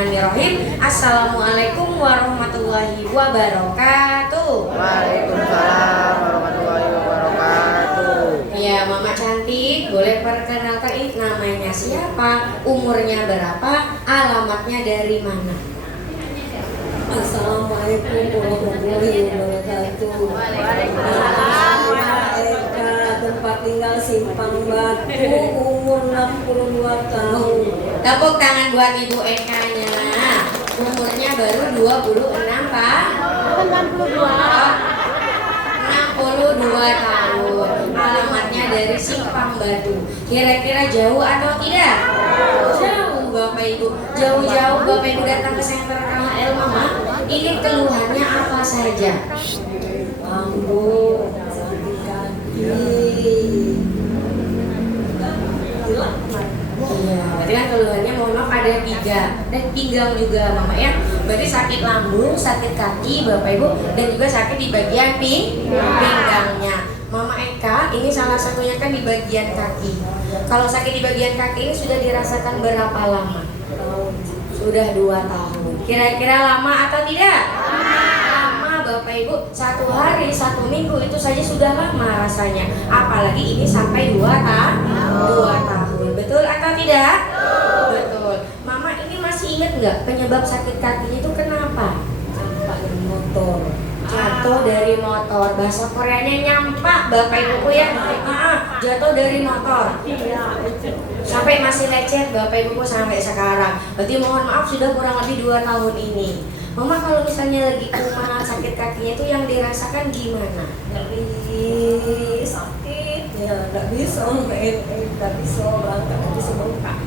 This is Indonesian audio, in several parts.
Bismillahirrahmanirrahim. Assalamualaikum warahmatullahi wabarakatuh. Waalaikumsalam warahmatullahi wabarakatuh. Ya, Mama cantik, boleh perkenalkan ini namanya siapa, umurnya berapa, alamatnya dari mana? Assalamualaikum warahmatullahi wabarakatuh. Eka, tempat tinggal Simpang Batu, umur 62 tahun. Tepuk tangan buat Ibu Eka-nya. Umurnya baru 26, Pak. 62 tahun. Alamatnya dari Simpang Batu. Kira-kira jauh atau tidak? Jauh, Bapak Ibu. Jauh-jauh Bapak Ibu datang ke Center KHL Mama. Ini keluhannya apa saja? Lambung, sakit kaki. Iya, berarti kan keluhannya mohon maaf ada 3 dan pinggang juga Mama ya. Berarti sakit lambung, sakit kaki Bapak Ibu, dan juga sakit di bagian pinggangnya. Mama Eka ini salah satunya kan di bagian kaki. Kalau sakit di bagian kaki ini sudah dirasakan berapa lama? Sudah 2 tahun. Kira-kira lama atau tidak? Lama Bapak Ibu. 1 hari, 1 minggu itu saja sudah lama rasanya. Apalagi ini sampai 2 tahun. Betul atau tidak? Betul. Mama ini masih ingat nggak penyebab sakit kakinya itu kenapa? Campak dari motor. Jatuh dari motor. Bahasa Koreanya nyampak Bapak Ibu ya. Jatuh dari motor. Sampai masih lecet Bapak Ibu sampai sekarang. Berarti mohon maaf sudah kurang lebih 2 tahun ini. Mama kalau misalnya lagi kumat sakit kakinya itu yang dirasakan gimana? Nyeri, sakit, ya nggak bisa berangkat, nggak bisa bengkak.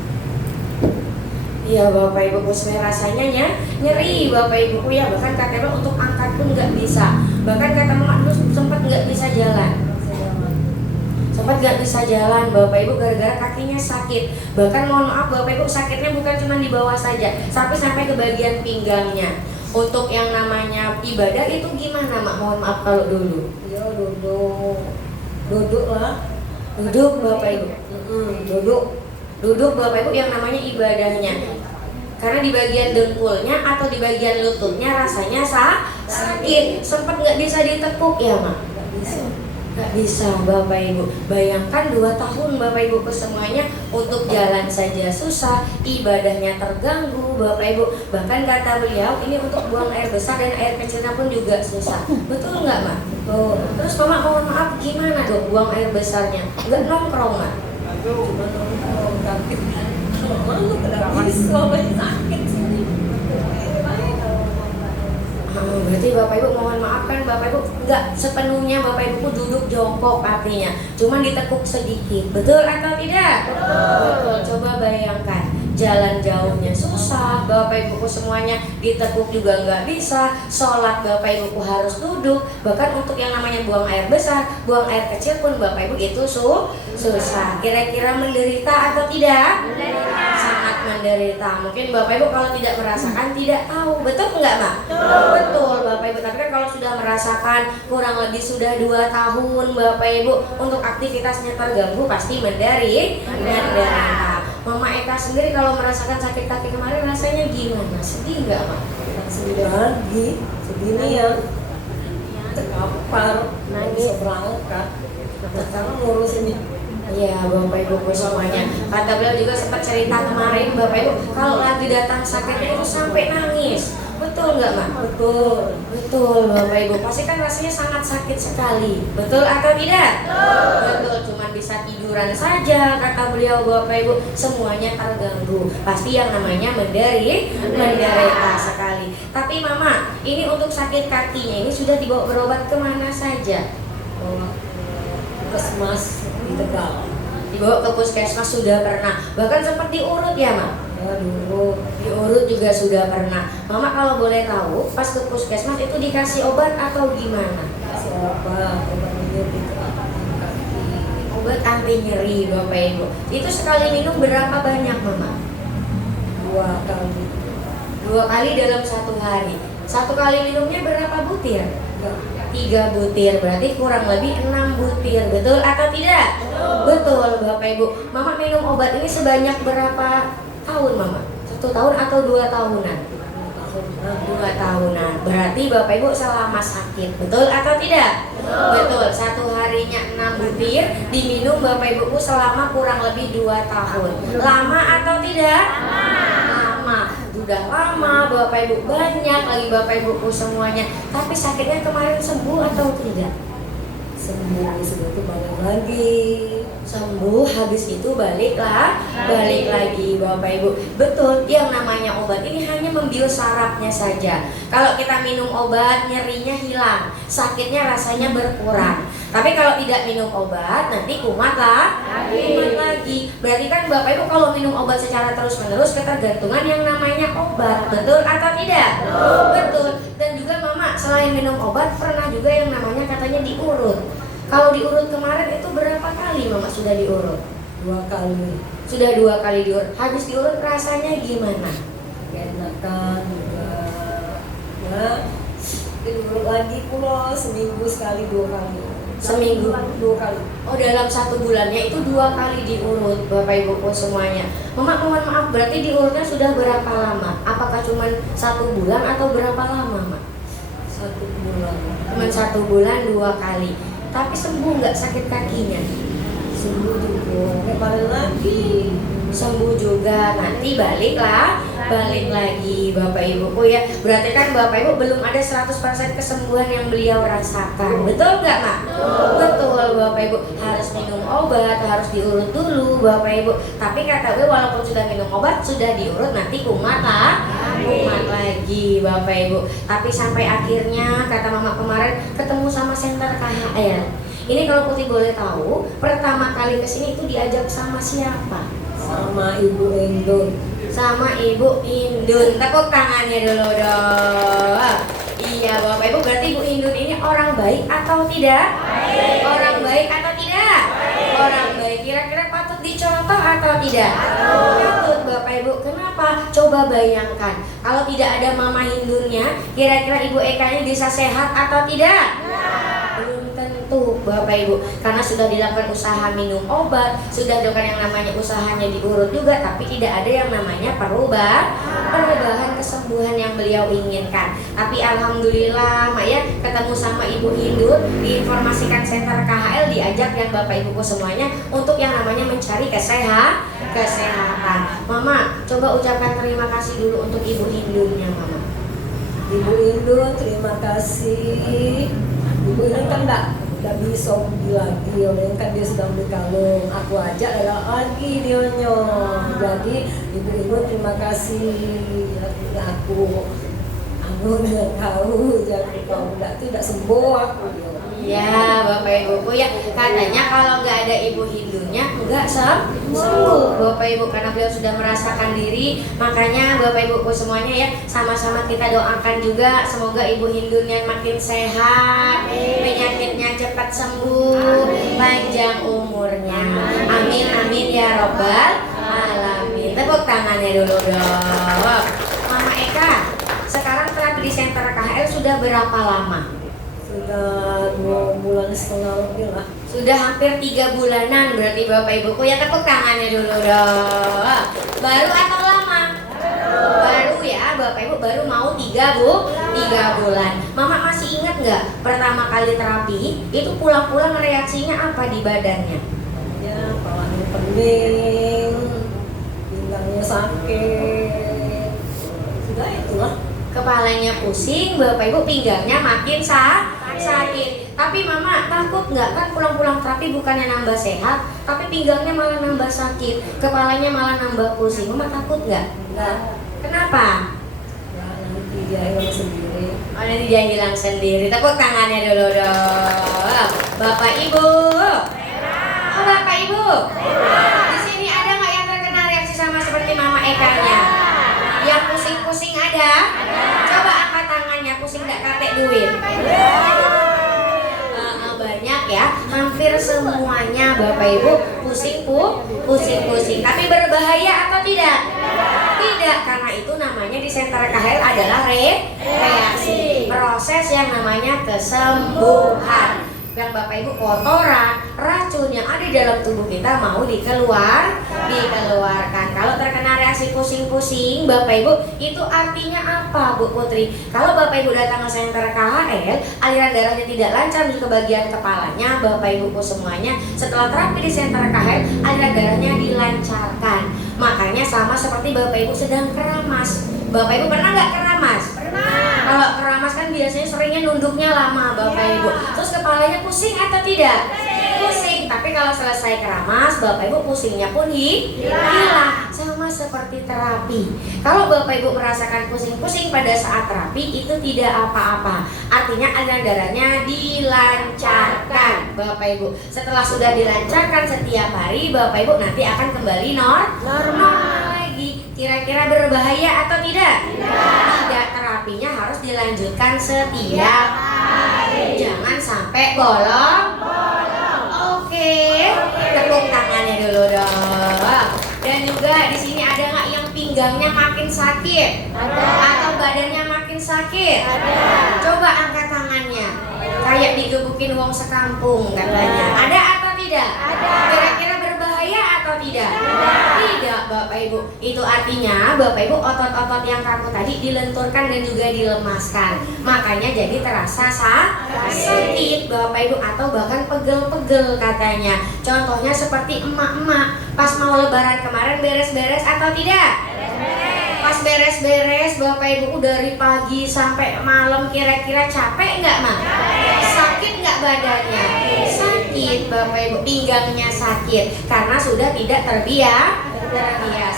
Iya Bapak Ibu sebenarnya rasanya nyeri Bapak Ibu ya, bahkan kakek untuk angkat pun nggak bisa. Bahkan kata Mama dulu sempat nggak bisa jalan. Sempat nggak bisa jalan Bapak Ibu gara-gara kakinya sakit. Bahkan mohon maaf Bapak Ibu sakitnya bukan cuma di bawah saja, sampai ke bagian pinggangnya. Untuk yang namanya ibadah itu gimana Mak? Mohon maaf kalau dulu. Ya duduk lah. Duduk Bapak Ibu. Duduk Bapak Ibu yang namanya ibadahnya. Karena di bagian dengkulnya atau di bagian lututnya rasanya sakit. Sempat nggak bisa ditekuk ya Mak? Nggak bisa Bapak Ibu. Bayangkan 2 tahun Bapak Ibu semuanya untuk jalan saja susah, ibadahnya terganggu Bapak Ibu. Bahkan kata beliau ini untuk buang air besar dan air kecilnya pun juga susah. Betul nggak Mak? Betul. Terus Mama mohon maaf gimana dong buang air besarnya? Nggak nongkrong Mak? Cuma nongkrong sakit. Malu nggak bisa, banyak sakit sini. Berarti Bapak Ibu mohon maaf kan Bapak Ibu nggak sepenuhnya Bapak Ibu duduk jongkok artinya, cuma ditekuk sedikit. Betul atau tidak? Betul. Coba bayangkan jalan jauhnya susah, Bapak Ibu semuanya ditekuk juga nggak bisa. Sholat Bapak Ibu harus duduk. Bahkan untuk yang namanya buang air besar, buang air kecil pun Bapak Ibu itu susah. Kira-kira menderita atau tidak? Sangat menderita. Mungkin Bapak Ibu kalau tidak merasakan tidak tahu. Betul nggak Mak? Betul Bapak Ibu. Tapi kan kalau sudah merasakan kurang lebih sudah 2 tahun Bapak Ibu untuk aktivitasnya terganggu pasti menderita. Mama Eka sendiri kalau merasakan sakit kaki kemarin rasanya gimana? Sedih nggak Mak? Sedih lagi, segini ya terkapar, nangis berangkat. Sekarang ngurus ini. Iya Bapak Ibu semuanya. Kata beliau juga sempat cerita kemarin Bapak Ibu kalau lagi datang sakitnya itu sampai nangis. Betul nggak Mak? Betul. Betul Bapak Ibu. Pasti kan rasanya sangat sakit sekali. Betul atau tidak? Betul. Cuman bisa tiduran saja kata beliau Bapak Ibu. Semuanya terganggu. Pasti yang namanya menderita sekali. Tapi Mama, ini untuk sakit kakinya ini sudah dibawa berobat kemana saja? Puskesmas di Tegal. Dibawa ke puskesmas sudah pernah. Bahkan sempat diurut ya Mak? Ya dulu Diurut juga sudah pernah. Mama kalau boleh tahu pas ke puskesmas itu dikasih obat atau gimana? obat nyeri kaki. Obat anti nyeri Bapak Ibu. Itu sekali minum berapa banyak Mama? 2 kali. 2 kali dalam 1 hari. 1 kali minumnya berapa butir? 3 butir, berarti kurang lebih 6 butir. Betul atau tidak? Betul Bapak Ibu. Mama minum obat ini sebanyak berapa tahun Mama? tahun atau 2 tahunan? 2 tahunan. Berarti Bapak Ibu selama sakit, betul atau tidak? Betul. 1 harinya 6 butir diminum Bapak Ibu selama kurang lebih 2 tahun. Lama atau tidak? Lama. Sudah lama Bapak Ibu, banyak lagi Bapak Ibu semuanya. Tapi sakitnya kemarin sembuh atau tidak? Sembuh, habis itu balik lagi. Sembuh, habis itu balik lagi Bapak Ibu. Betul, yang namanya obat ini hanya membius sarafnya saja. Kalau kita minum obat, nyerinya hilang, sakitnya rasanya berkurang. Tapi kalau tidak minum obat, nanti kumat lagi. Berarti kan Bapak Ibu kalau minum obat secara terus-menerus ketergantungan yang namanya obat. Betul atau tidak? Betul. Dan juga Mama selain minum obat pernah juga yang namanya katanya diurut. Kalau diurut kemarin itu berapa kali Mama sudah diurut? 2 kali. Sudah 2 kali diurut. Habis diurut rasanya gimana? Enakan juga. Ya, diurut lagi pula seminggu sekali 2 kali. Seminggu 2 kali. Oh, dalam 1 bulannya itu 2 kali diurut Bapak Ibu semuanya. Mama mohon maaf, berarti diurutnya sudah berapa lama? Apakah cuma 1 bulan atau berapa lama Mak? 1 bulan. Cuma 1 bulan 2 kali. Tapi sembuh nggak sakit kakinya? Sembuh juga. Balik lagi. Sembuh juga, nanti balik lagi Bapak Ibuku ya. Berarti kan Bapak Ibu belum ada 100% kesembuhan yang beliau rasakan. Betul nggak Mak? Betul Bapak Ibu. Harus minum obat, harus diurut dulu Bapak Ibu. Tapi kata gue walaupun sudah minum obat, sudah diurut, nanti kumat lagi Bapak Ibu. Tapi sampai akhirnya kata Mama kemarin ketemu sama senter KHL. Ini kalau Putih boleh tahu, pertama kali kesini itu diajak sama siapa? Sama Ibu Indun. Sama Ibu Indun. Tepuk tangannya dulu dong. Iya Bapak Ibu, berarti Ibu Indun ini orang baik atau tidak? Orang baik atau tidak? Orang baik. Kira-kira patut dicontoh atau tidak? Patut Bapak Ibu. Kenapa? Coba bayangkan, kalau tidak ada Mama Hindunnya, kira-kira Ibu Eka-nya bisa sehat atau tidak? Belum tentu Bapak Ibu, karena sudah dilakukan usaha minum obat, sudah dilakukan yang namanya usahanya diurut juga, tapi tidak ada yang namanya perubahan kesembuhan yang beliau inginkan. Tapi alhamdulillah Mak ya, ketemu sama Ibu Hindun, diinformasikan senter KHL, diajak yang Bapak Ibuku semuanya untuk yang namanya mencari kesehatan. Mama, coba ucapkan terima kasih dulu untuk Ibu Hindunnya Mama. Ibu Indun, terima kasih. Ibu Indun kan nggak bisa pergi lagi, orang kan dia sedang di kalung. Aku ajak lagi dia nyon. Jadi Ibu Indun terima kasih. Aku nggak tahu, jadi kalau tidak sembuh aku. Ya Bapak Ibuku ya, katanya kalau nggak ada Ibu Hindunnya nggak sembuh Bapak Ibu, karena beliau sudah merasakan diri. Makanya Bapak Ibuku semuanya ya, sama-sama kita doakan juga semoga Ibu Hindunnya makin sehat, penyakitnya cepat sembuh, panjang umurnya. Amin amin ya robbal alamin. Tepuk tangannya dulu dong. Mama Eka, sekarang telah di senter KHL sudah berapa lama? Sudah 2,5 bulan lebih lah. Sudah hampir 3 bulanan berarti Bapak Ibuku ya, tepuk tangannya dulu dong. Baru atau lama? Baru ya Bapak Ibu, baru mau 3 bulan. Mama masih ingat nggak pertama kali terapi itu pulang-pulang reaksinya apa di badannya? Ya, kepalanya pening, pinggangnya sakit. Sudah itulah. Kepalanya pusing, Bapak Ibu pinggangnya makin sakit. Tapi Mama takut nggak, kan pulang-pulang terapi bukannya nambah sehat, tapi pinggangnya malah nambah sakit, kepalanya malah nambah pusing. Mama takut nggak? Enggak. Kenapa? Ya, nanti dia hilang sendiri. Oh, nanti dia hilang sendiri. Tepuk tangannya dulu dong. Bapak Ibu. Oh, Bapak Ibu. Di sini ada nggak yang terkena reaksi sama seperti Mama Eka-nya? Yang pusing-pusing ada? Coba angkat tangannya, pusing nggak kakek duit? Banyak ya, hampir semuanya Bapak Ibu pusing-pusing. Tapi berbahaya atau tidak? Tidak, karena itu namanya di senter KHL adalah reaksi, proses yang namanya kesembuhan. Yang Bapak Ibu kotoran, racun yang ada di dalam tubuh kita mau dikeluarkan. Dikeluarkan. Kalau terkena reaksi pusing-pusing, Bapak Ibu, itu artinya apa, Bu Putri? Kalau Bapak Ibu datang ke senter KHL, aliran darahnya tidak lancar di bagian kepalanya, Bapak Ibu semuanya, setelah terapi di senter KHL, aliran darahnya dilancarkan. Makanya sama seperti Bapak Ibu sedang keramas. Bapak Ibu pernah nggak keramas? Pernah. Kalau keramas kan biasanya seringnya nunduknya lama, Bapak Ibu. Terus kepalanya pusing atau tidak? Pusing. Tapi kalau selesai keramas, Bapak Ibu pusingnya pun hilang. Sama seperti terapi. Kalau Bapak Ibu merasakan pusing-pusing pada saat terapi, itu tidak apa-apa. Artinya aliran darahnya dilancarkan, Bapak Ibu. Setelah sudah dilancarkan setiap hari, Bapak Ibu nanti akan kembali normal lagi. Kira-kira berbahaya atau tidak? Tidak. Terapinya harus dilanjutkan setiap hari. Jangan sampai bolong. Oke. Tepuk tangannya dulu dong. Dan juga di sini ada nggak yang pinggangnya makin sakit? Ada. Atau badannya makin sakit? Ada. Coba angkat tangannya. Kayak digebukin wong sekampung katanya. Ada atau tidak? Ada. Kira-kira berbahaya atau tidak? Tidak, Bapak Ibu. Itu artinya Bapak Ibu otot-otot yang kaku tadi dilenturkan dan juga dilemaskan. Makanya jadi terasa sakit, Bapak Ibu, atau bahkan pegel-pegel katanya. Contohnya seperti emak-emak pas mau lebaran kemarin beres-beres atau tidak? Pas beres-beres Bapak Ibu dari pagi sampai malam, kira-kira capek nggak, Mak? Sakit nggak badannya? Sakit, Bapak Ibu. Pinggangnya sakit karena sudah tidak terbiasa.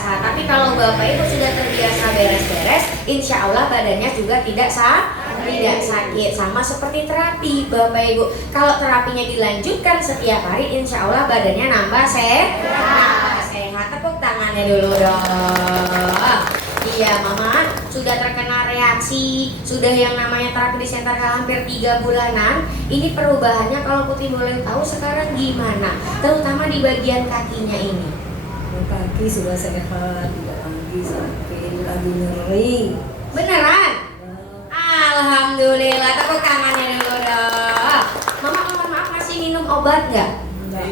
Tapi kalau Bapak Ibu sudah terbiasa beres-beres, insya Allah badannya juga tidak sakit. Sama seperti terapi, Bapak Ibu. Kalau terapinya dilanjutkan setiap hari, insya Allah badannya nambah sehat. Tepuk tangannya dulu dong. Iya, Mama sudah terkena reaksi, sudah yang namanya terapi di senter hampir 3 bulanan. Ini perubahannya kalau Putri boleh tahu sekarang gimana? Terutama di bagian kakinya ini. Kaki sudah sehat, tidak lagi sakit, lagi nyeri. Beneran? Alhamdulillah, tepuk tangannya dulu dong. Mama mohon maaf, masih minum obat nggak? Enggak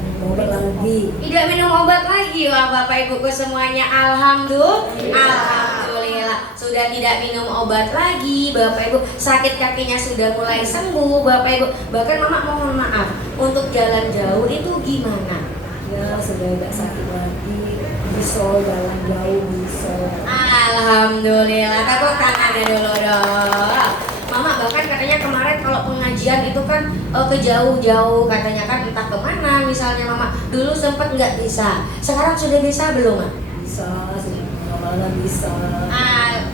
minum obat lagi. Tidak minum obat lagi, wah Bapak Ibuku semuanya. Alhamdulillah, sudah tidak minum obat lagi, Bapak Ibu. Sakit kakinya sudah mulai sembuh, Bapak Ibu. Bahkan Mama mohon maaf, untuk jalan jauh itu gimana? Ya sudah tidak sakit lagi, bisa jalan jauh, bisa. Alhamdulillah, tepuk tangannya dulu dong. Mama bahkan katanya kemarin kalau pengajian itu kan ke jauh-jauh katanya kan, entah kemana misalnya Mama. Dulu sempat nggak bisa, sekarang sudah bisa belum, Ma? Bisa, mana bisa.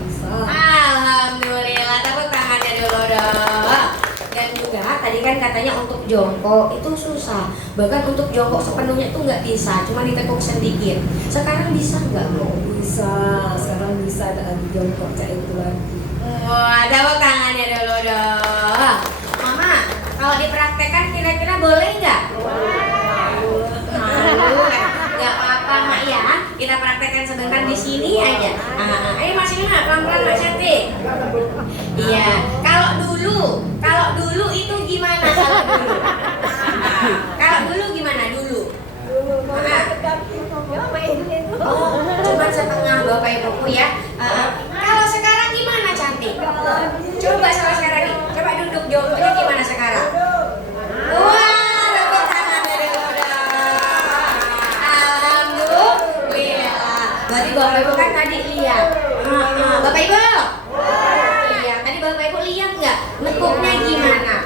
Bisa. Alhamdulillah, tepuk tangannya dulu dong. Dan juga tadi kan katanya untuk jongkok itu susah. Bahkan untuk jongkok sepenuhnya itu nggak bisa, cuma ditekuk sedikit. Sekarang bisa nggak, Bu? Bisa, sekarang bisa, ada lagi jongkok kayak itu lagi. Wah, tepuk tangannya dulu dong. Mama, kalau dipraktekkan kira-kira boleh nggak? Malu, nggak apa-apa, Mak ya. Kita praktekkan sebentar di sini aja. Ayo Mas Ina, pelan-pelan Mak Cantik. Iya. Kalau dulu itu gimana kalau dulu? Kalau dulu gimana dulu? Oh, cuma setengah Bapak Ibuku ya. Kalau sekarang gimana Cantik? Coba sekarang nih. Coba duduk jongkoknya gimana sekarang? Wah, tepuk tangannya dulu dong. Alhamdulillah. Berarti Bapak Ibu kan tadi lihat. Bapak Ibu. Iya, tadi Bapak Ibu lihat nggak? Nekuknya gimana?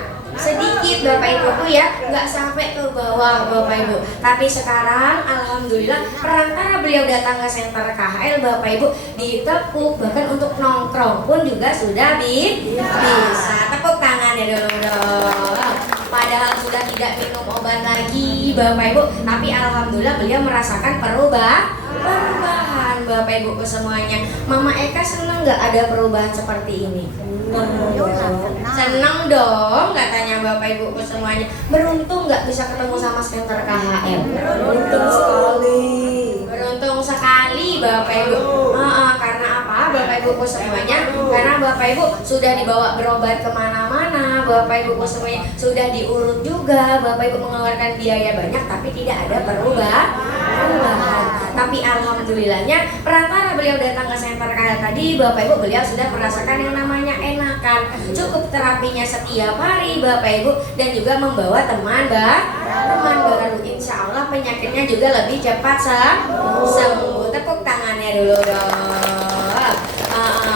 Sedikit Bapak Ibu ya, nggak sampai ke bawah Bapak Ibu. Tapi sekarang Alhamdulillah perantara beliau datang ke senter KHL, Bapak Ibu ditekuk, bahkan untuk nongkrong pun juga sudah bisa. Tepuk tangannya dulu dong. Padahal sudah tidak minum obat lagi Bapak Ibu, tapi Alhamdulillah beliau merasakan perubahan Bapak Ibu semuanya. Mama Eka senang nggak ada perubahan seperti ini? Senang dong katanya Bapak Ibu semuanya. Beruntung nggak bisa ketemu sama senter KHL? Beruntung sekali Bapak Ibu. Karena apa Bapak Ibu semuanya? Karena Bapak Ibu sudah dibawa berobat kemana-mana, Bapak Ibu semuanya sudah diurut juga, Bapak Ibu mengeluarkan biaya banyak tapi tidak ada perubahan. perubahan. Tapi alhamdulillahnya perantara beliau datang ke center KHL tadi, Bapak Ibu, beliau sudah merasakan yang namanya enakan. Cukup terapinya setiap hari Bapak Ibu, dan juga membawa teman baru. Insya Allah penyakitnya juga lebih cepat sembuh. Tepuk tangannya dulu dong.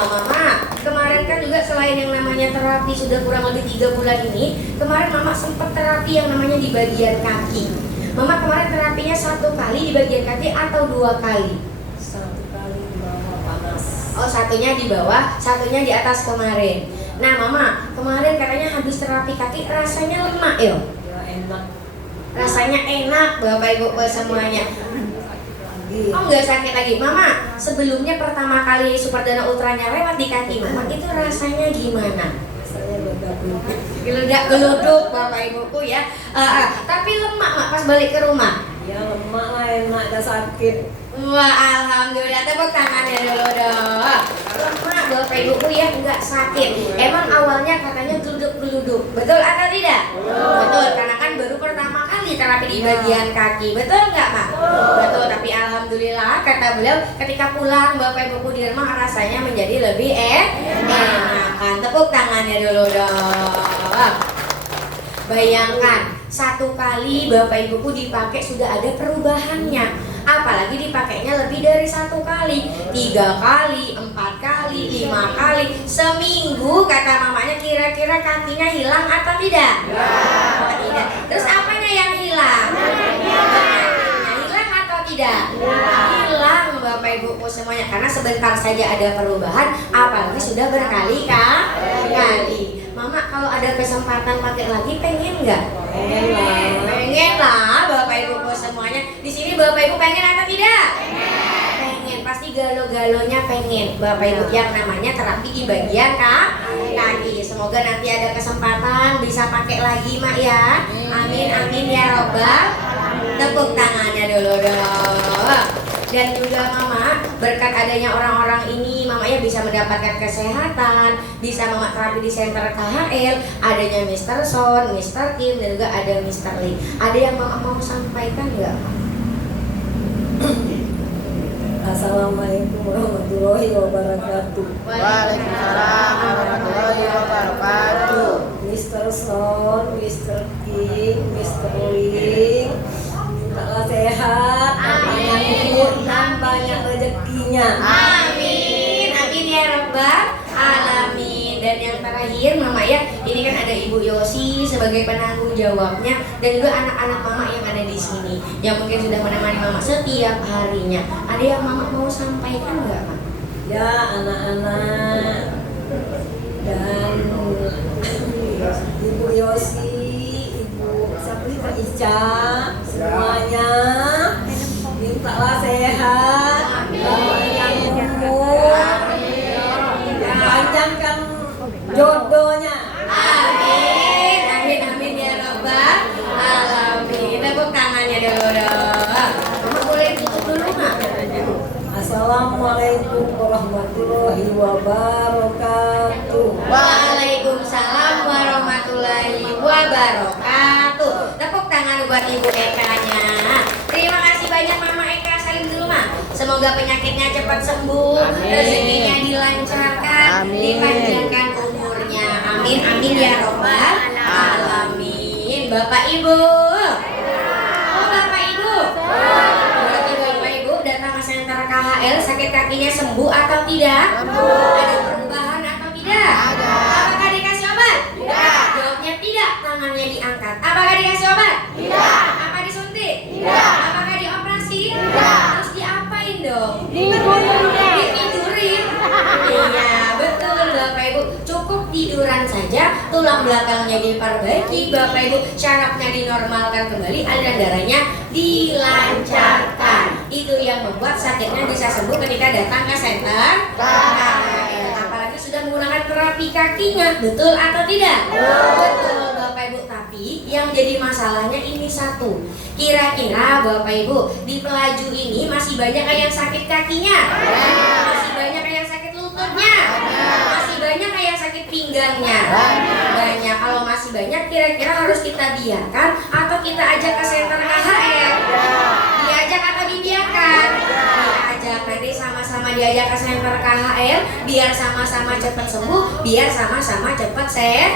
Mama, kemarin kan juga selain yang namanya terapi sudah kurang lebih 3 bulan ini, kemarin Mama sempat terapi yang namanya di bagian kaki. Mama kemarin terapinya 1 kali di bagian kaki atau 2 kali? 1 kali di bawah panas. Oh, satunya di bawah, satunya di atas kemarin. Nah Mama, kemarin katanya habis terapi kaki rasanya lemak ya? Ya enak. Rasanya enak Bapak Ibu semuanya. Lagi. Oh, nggak sakit lagi. Mama, sebelumnya pertama kali Superdana Ultranya lewat di kaki Mama, itu rasanya gimana? Saya ledak-ledak. Geledak geluduk Bapak Ibuku ya. Tapi lemak Mak pas balik ke rumah. Ya lemak lah, enak, gak sakit. Wah, alhamdulillah, tepuk tangannya dulu dong. Lemak Bapak Ibuku ya, nggak sakit. Emang awalnya katanya geluduk-geluduk, betul atau tidak? Betul, karena kan baru pertama kali terapi di bagian kaki, betul nggak Mak? Betul, tapi alhamdulillah kata beliau ketika pulang Bapak Ibuku di rumah rasanya menjadi lebih enakan. Tepuk tangannya dulu dong. Bayangkan 1 kali Bapak Ibuku dipakai sudah ada perubahannya. Apalagi dipakainya lebih dari 1 kali, 3 kali, 4 kali, 5 kali, seminggu kata mamanya. Kira-kira kakinya hilang atau tidak? Oh, tidak. Terus apanya yang hilang? Hilang atau tidak? Hilang Bapak Ibuku semuanya, karena sebentar saja ada perubahan, apalagi sudah berkali-kali. Mama kalau ada kesempatan pakai lagi pengen nggak? Pengen lah Bapak Ibuku semuanya. Di sini Bapak Ibu pengen atau tidak? Pengen, pasti galo-galonya pengen Bapak Ibu yang namanya terapi di bagian kaki. Semoga nanti ada kesempatan bisa pakai lagi Mak ya. Amin amin ya robbal. Tepuk tangannya dulu dong. Dan juga Mama, berkat adanya orang-orang ini, Mama ya bisa mendapatkan kesehatan, bisa Mama terapi di center KHL, adanya Mr. Son, Mr. Kim, dan juga ada Mr. Lee. Ada yang Mama mau sampaikan nggak? Assalamualaikum warahmatullahi wabarakatuh. Waalaikumsalam warahmatullahi wabarakatuh. Mr. Son, Mr. King, Mr. Ling, mintalah sehat, banyak umur dan banyak rezekinya. Amin, amin ya robbal alamin. Dan yang terakhir Mama ya, ini kan ada Ibu Yosi sebagai penanggung jawabnya, dan juga anak-anak Mama yang ada di sini yang mungkin sudah menemani Mama setiap harinya. Ada yang Mama mau sampaikan nggak Mak? Ya anak-anak dan Ibu Yosi, Ibu Sapri, Kak Ica, semuanya mintalah sehat, panjang umur, panjangkan jodohnya. Amin, amin, amin ya robbal alamin. Tepuk tangannya dulu dong. Mama boleh tutup dulu nggak? Assalamualaikum warahmatullahi wabarakatuh. Waalaikumsalam warahmatullahi wabarakatuh. Tepuk tangan buat Ibu Eka-nya. Terima kasih banyak Mama Eka. Salim dulu Mak. Semoga penyakitnya cepat sembuh, rezekinya dilancarkan, dipanjangkan umurnya. Amin amin ya robbal alamin. Bapak Ibu. Oh Bapak Ibu. Berarti Bapak Ibu datang ke center KHL, sakit kakinya sembuh atau tidak? Ada perubahan atau tidak? Apakah dikasih obat? Tidak. Jawabnya tidak, tangannya diangkat. Apakah dikasih obat? Tidak. Apa disuntik? Tidak. Apakah dioperasi? Tidak. Terus diapain dong? Ditidurin. Iya, betul Bapak Ibu. Cukup tiduran saja, tulang belakangnya diperbaiki Bapak Ibu, syarafnya dinormalkan kembali, aliran darahnya dilancarkan. Itu yang membuat sakitnya bisa sembuh ketika datang ke center KHL. Apalagi sudah menggunakan terapi kakinya, betul atau tidak? Betul Bapak Ibu. Tapi yang jadi masalahnya ini satu. Kira-kira Bapak Ibu, di pelaju ini masih banyak yang sakit kakinya? Masih banyak yang sakit lututnya? Masih banyak yang sakit pinggangnya? Banyak. Kalau masih banyak, kira-kira harus kita biarkan atau kita ajak ke center KHL? Diajak atau dibiarkan? Diajak, nanti sama-sama diajak ke center KHR biar sama-sama cepat sembuh, biar sama-sama cepat sehat.